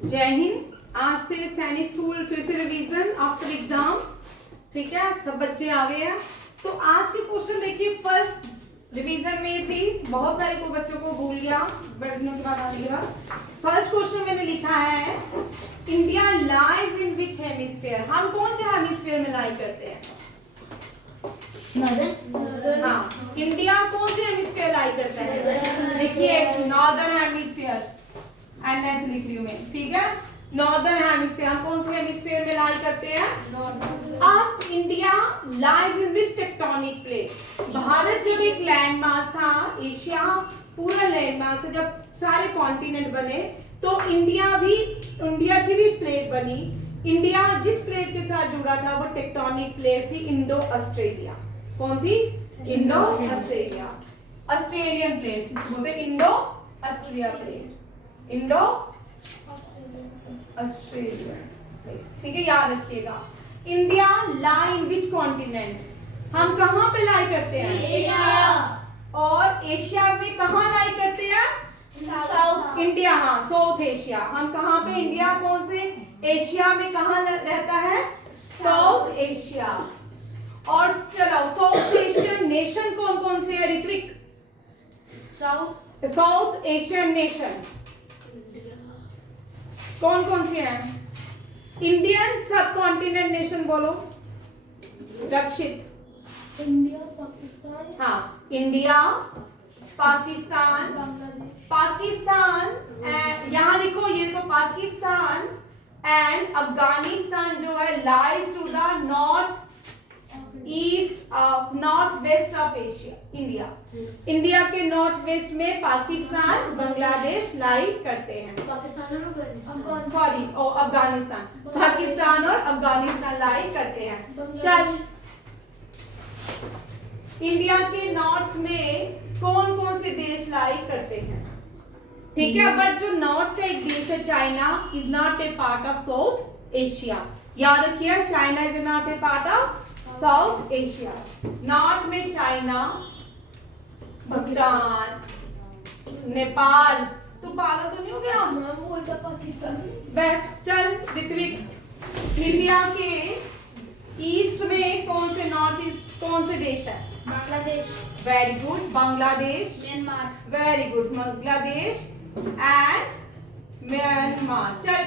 जय हिंद। आज से सैनिक स्कूल फिर से रिवीजन आफ्टर एग्जाम। ठीक है, सब बच्चे आ गए हैं। तो आज के क्वेश्चन देखिए, फर्स्ट रिवीजन में थी, बहुत सारे को बच्चों को भूल गया, बैठने के बाद आइएगा। फर्स्ट क्वेश्चन मैंने लिखा है, India lies in which hemisphere. हम कौन से हेमिस्फीयर में लाई करते हैं? हाँ, इंडिया कौन से हेमिस्फीयर लाई करता है? देखिए, नॉर्दर्न हेमिस्फीयर, एनएच लिख रही हूं मैं, ठीक है। नॉर्दर्न हेमिस्फीयर, हम कौन से हेमिस्फीयर में लाई करते हैं? अब India lies in which tectonic plate. Bharat जब एक लैंड मास था, एशिया पूरा लैंड मास था, जब सारे कॉन्टिनेंट बने तो इंडिया की भी प्लेट बनी। इंडिया जिस प्लेट के साथ जुड़ा था वो टेक्टोनिक प्लेट थी इंडो ऑस्ट्रेलिया। कौन थी? इंडो ऑस्ट्रेलिया, ऑस्ट्रेलियन प्लेट बोलते, Indo Australia plate, Indo Australia, ठीक है, याद रखिएगा। India lie in which continent, हम कहां पे लाई करते हैं? एशिया। और एशिया में कहां लाई करते हैं? साउथ इंडिया, हाँ, साउथ एशिया। हम कहां पे, इंडिया कौन से एशिया में कहां रहता है? South Asia. और चलो, साउथ एशियन नेशन कौन कौन से है ऋत्विक? साउथ एशियन नेशन कौन कौन से हैं? इंडियन सब कॉन्टिनेंट नेशन बोलो, रक्षित। इंडिया, पाकिस्तान, हाँ, इंडिया, पाकिस्तान, पाकिस्तान, यहाँ लिखो, ये देखो, पाकिस्तान एंड अफगानिस्तान जो है lies to the north east, north west of Asia. India के नॉर्थ वेस्ट में पाकिस्तान, बांग्लादेश लाई करते हैं। सॉरी, अफगानिस्तान, पाकिस्तान और अफगानिस्तान लाई करते हैं। चल, इंडिया के नॉर्थ में कौन कौन से देश लाई करते हैं? ठीक है, बट जो नॉर्थ का एक देश है China is not a part of south Asia. याद रखिए, China is not a part of south Asia. North में चाइना, भूटान, नेपाल। तू पागल तो नहीं हो गया? पाकिस्तान। बैठ, चल ऋत्विक, इंडिया के ईस्ट में कौन से, नॉर्थ ईस्ट कौन से देश है? Bangladesh, very good, Bangladesh, Myanmar, very good, Bangladesh and Myanmar. चल,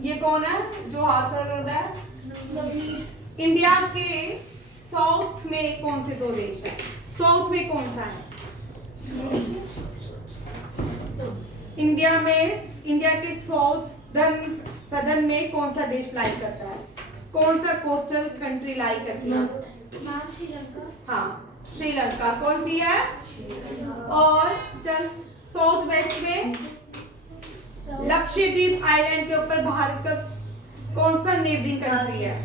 ये कौन है जो हाथ खड़ा कर रहा है? इंडिया के साउथ में कौन से दो देश है? साउथ में कौन सा है? इंडिया के सदर्न में कौन सा देश लाई करता है? कौन सा कोस्टल कंट्री लाई करती है? श्रीलंका। हाँ, श्रीलंका कौन सी है? और चल, साउथ वेस्ट में लक्षद्वीप आइलैंड के ऊपर भारत का कौन सा नेबरिंग कंट्री है?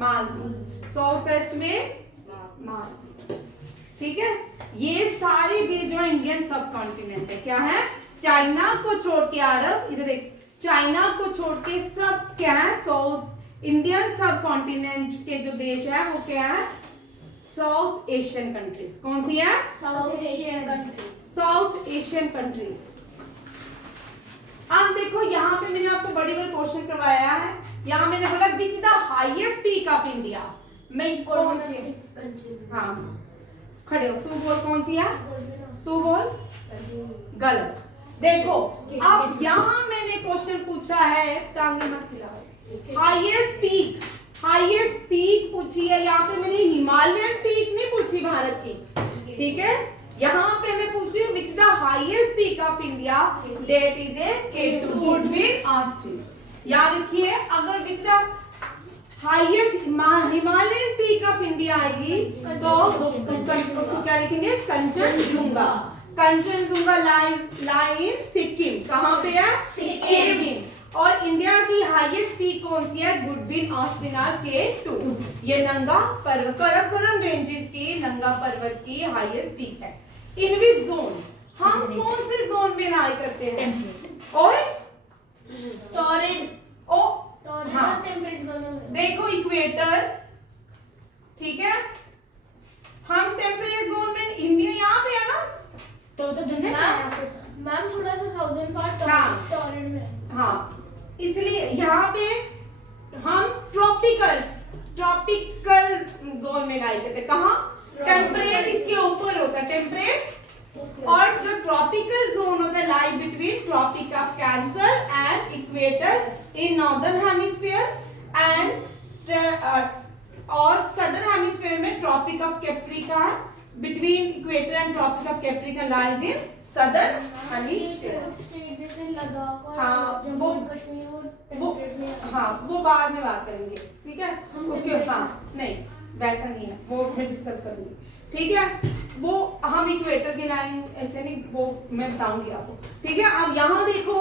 मालदीव। साउथ वेस्ट में मालदीव, ठीक है। ये सारे देश जो इंडियन सब कॉन्टिनेंट है, क्या है? चाइना को छोड़ के अरब, इधर देख, चाइना को छोड़ के सब क्या है? साउथ इंडियन सब कॉन्टिनेंट के जो देश है वो क्या है? South Asian countries. कौन सी है? South Asian countries. South Asian countries. अब देखो, यहाँ पे मैंने आपको बड़ी बार क्वेश्चन करवाया है। यहाँ मैंने बोला विच the highest peak of India. मैं कौन सी? हाँ, खड़े हो, तू बोल कौन सी है? तू बोल। गलत। देखो, अब यहाँ मैंने क्वेश्चन पूछा है, टांगे मत खिलाओ। हाईएस्ट पीक पूछी है, यहाँ पे मैंने हिमालयन पीक नहीं पूछी भारत की, ठीक है। यहाँ पे मैं पूछ रही हूँ which the highest peak of India, that is A K2, Godwin Austen. याद रखिए, अगर which the highest Himalayan peak of India आएगी तो उसको क्या लिखेंगे? कंचनजुंगा। कंचनजुंगा लाई इन सिक्किम। कहाँ पे है? सिक्किम। और इंडिया की हाईएस्ट पीक कौन सी है? गुडविन ऑस्टिन और K2। ये नंगा पर्वत, काराकोरम रेंजेस की नंगा पर्वत की हाईएस्ट पीक है। इन विच जोन, हम कौन से जोन में लाई करते हैं? और टॉरेंट, हाँ, देखो इक्वेटर, ठीक है। हम टेम्परेट जोन में, इंडिया यहाँ पे है ना, तो मैम थोड़ा सा साउदर्न पार्ट हाँ, टॉरेंट में। हाँ, इसलिए यहाँ पे हम ट्रॉपिकल जोन में लाई करते, कहाँ? टेम्परेट इसके ऊपर होता है, टेम्परेट। और जो ट्रॉपिकल जोन होता है lie between tropic of Cancer and equator in northern hemisphere and और सदर्न हेमिस्फीयर में tropic of Capricorn between equator and tropic of Capricorn lies in southern hemisphere. State जैसे लद्दाख और हाँ, जम्मू वो एंड कश्मीर वो वो टेम्परेट में हाँ वो बाद में बात करेंगे, ठीक है? उसके हाँ नहीं वैसा नहीं है, वो मैं डिस्कस करूंगी, ठीक है? वो हम इक्वेटर की लाइन ऐसे नहीं, वो मैं बताऊंगी आपको, ठीक है? अब यहाँ देखो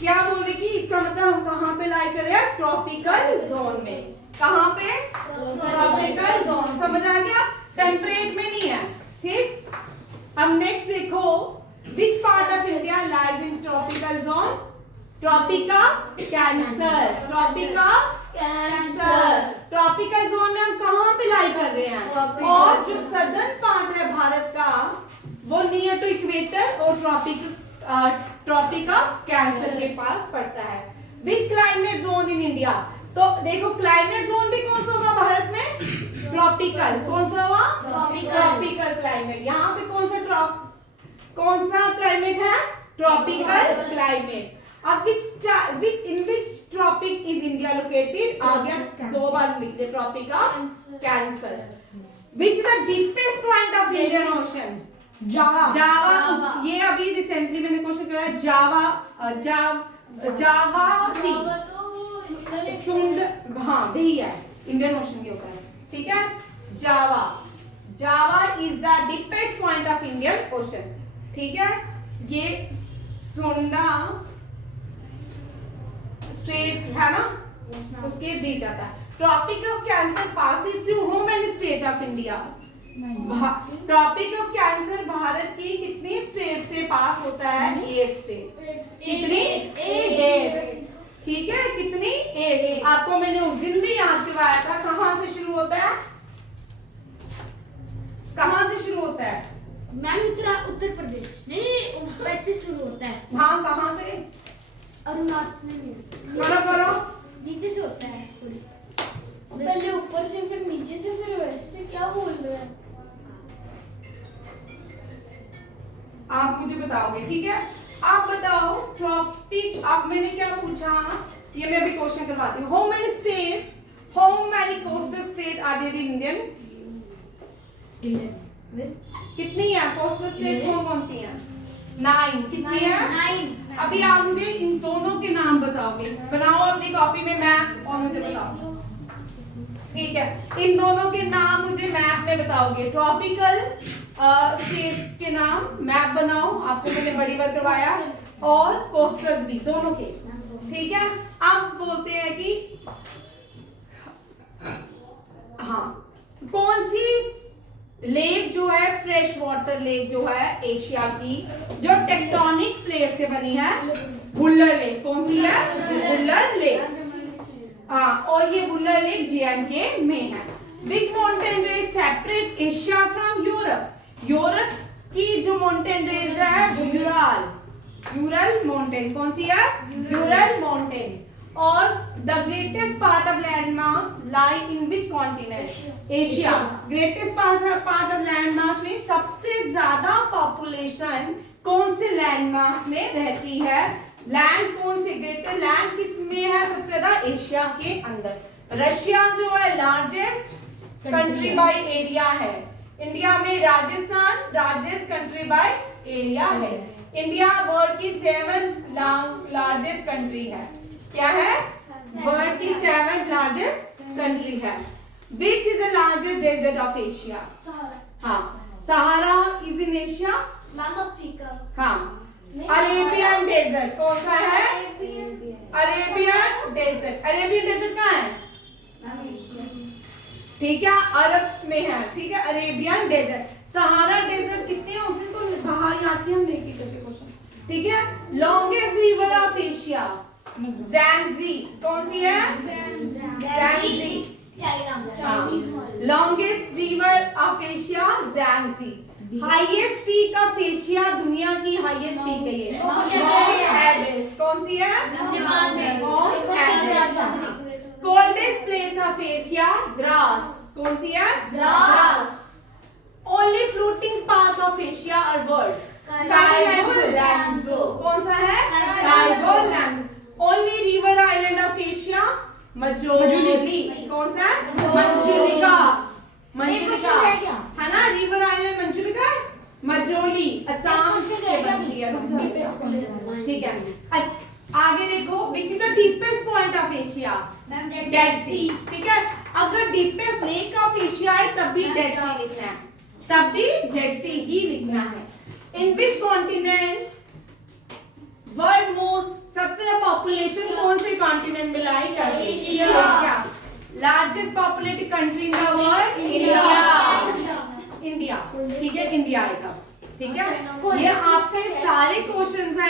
क्या बोल रही कि इसका मतलब हम कहाँ पे लाई कर रहे हैं? ट्रॉपिकल जोन में। कहाँ पे? Tropical zone. समझ आ गया? टेम्परेट में नहीं है, ठीक? अब नेक्स्ट देखो, which part of India lies in tropical zone? Tropic of Cancer. Tropic of Cancer. Tropical zone में हम कहाँ पे लाई कर रहे हैं? और जो सदर्न पार्ट है भारत का वो नियर टू इक्वेटर और ट्रॉपिक ऑफ कैंसर के पास पड़ता है। Which climate zone in India? तो देखो क्लाइमेट जोन भी कौन सा होगा भारत में? ट्रॉपिकल। कौन सा हुआ? Tropical climate. यहाँ पे कौन सा क्लाइमेट है? Tropical climate. अब in which tropic is India located? आ गया, दो बार लिख ले, tropic of Cancer. Which is the deepest point of Indian Ocean? Java. ये अभी रिसेंटली मैंने क्वेश्चन किया है, जावा सी सुंड, हाँ वही है, इंडियन ओशन के ऊपर है, ठीक है? Java is the deepest point of Indian ocean, ठीक है? ये सुंडा स्ट्रेट है ना, उसके बीच आता है। Tropic of Cancer passes through how many state of India? Tropic of Cancer Bharat की कितनी स्टेट से पास होता है? 8 स्टेट। कितनी? 8। ठीक है, कितनी? 8। आपको मैंने उस दिन भी याद करवाया था। कहां से शुरू होता है? कहां से शुरू होता है? मैम उत्तर प्रदेश नहीं, ऊपर से शुरू होता है। हाँ, कहां से? अरुणाचल में। बोलो नीचे से होता है, पहले ऊपर से फिर नीचे से फिर वैसे। क्या बोल रहे हैं आप? मुझे बताओगे, ठीक है? आप बताओ ट्रॉपिक, अब मैंने क्या पूछा, ये मैं भी क्वेश्चन करवाती हूँ। How many states, how many coastal state are there in Indian? 11। कितनी है कोस्टल स्टेट? कौन सी है? 9। कितनी है? 9। अभी आप मुझे इन दोनों के नाम बताओगे। बनाओ अपनी कॉपी में मैप और मुझे बताओ, ठीक है? इन दोनों के नाम मुझे मैप में बताओगे। ट्रॉपिकल स्टेट के नाम मैप बनाओ, आपको मैंने बड़ी बार करवाया, और कोस्टल्स भी, दोनों के, ठीक है? अब बोलते हैं कि हाँ, कौन सी लेक जो है, फ्रेश वाटर लेक जो है एशिया की, जो टेक्टोनिक प्लेट से बनी है? बुल्लर लेक। कौन सी है? बुल्लर लेक। हाँ, और ये बुल्लर लेक J&K में है। Which mountain range separate Asia from Europe? Europe की जो माउंटेन रेंज है यूरल माउंटेन। कौन सी है? Ural mountain. और the greatest part of land mass lie in which continent? Asia. Greatest part of land mass में सबसे ज्यादा पॉपुलेशन कौन से लैंड मास में रहती है? लैंड कौन से ग्रेटर लैंड किस में है सबसे ज्यादा? एशिया के अंदर। रशिया जो है लार्जेस्ट कंट्री बाय एरिया है। इंडिया में Rajasthan largest country by area है। इंडिया वर्ल्ड की 7th लार्जेस्ट कंट्री है। क्या है? वर्ल्ड की 7th लार्जेस्ट कंट्री है। Which is the largest desert of Asia? हाँ, Sahara is in Asia. Ma'am Africa. हाँ, अरेबियन डेजर्ट कौन सा है? Arabian desert. अरेबियन डेजर्ट कहाँ है? ठीक है, अरब में है, ठीक है? Arabian desert. सहारा डेजर्ट कितने हैं? उस दिन तो बाहर आती है, हम लेके करते क्वेश्चन, ठीक है? Longest river of Asia? Yangtze. कौन सी है? Yangtze. China. Longest river of Asia Yangtze. Highest peak of Asia, दुनिया की हाईएस्ट पीक है ये, एवरेस्ट। कौन सी है? नेपाल में। Mount Everest. Coldest place of Asia, Dras. कौन सी है? Dras. Only floating park of Asia और वर्ल्ड, काइबो। कौन सा है? Keibul. Only river island of Asia, Majuli. कौन सा है? मंजुलिका। मंजुलिका है ना, रिवर आइलैंड मंजुलिका, मजोली, असम से बनती है। ठीक है, आगे देखो, which is the deepest point of Asia? Dead Sea. ठीक है, अगर डीपेस्ट लेक ऑफ एशिया है तब भी डेड सी लिखना है, तब भी डेड सी ही लिखना है। इन विच कॉन्टिनेंट वर्ल्ड मोस्ट, सबसे ज्यादा पॉपुलेशन कौन से कॉन्टिनेंट में लाई करती है? Asia. Largest populated country in the world, India. India, ठीक है, इंडिया आएगा। ठीक है, ये आपसे सारे क्वेश्चंस हैं